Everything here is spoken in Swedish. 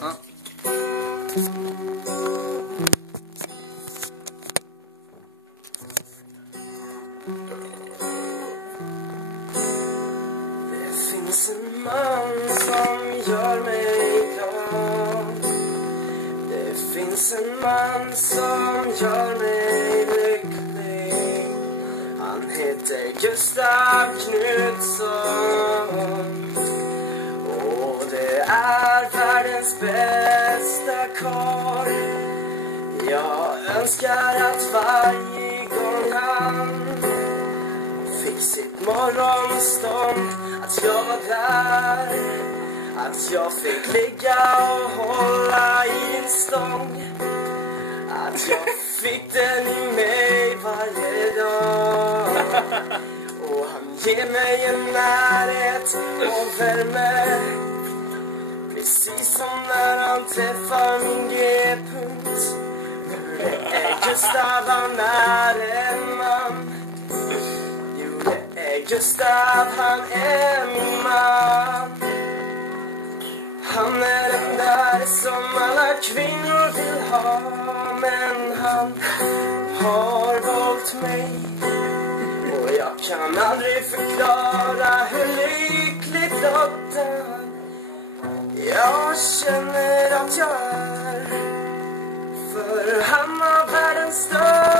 Ja. Det finns en man som gör mig glad. Det finns en man som gör mig lycklig. Han heter Gustav Knutsson. Och det är världens bästa karl. Jag önskar att varje gång han fick sitt morgonstånd att jag var där, att jag fick ligga och hålla i en stång, att jag fick den i mig varje dag. Och han ger mig en närhet och värme, precis som när han träffar min G-punkt. Det är Gustav, han är en man. Jo, det är Gustav, han är min man. Han är den där som alla kvinnor vill ha, men han har valt mig. Och jag kan aldrig förklara hur lyckligt lottad jag känner att jag är. För han har världens största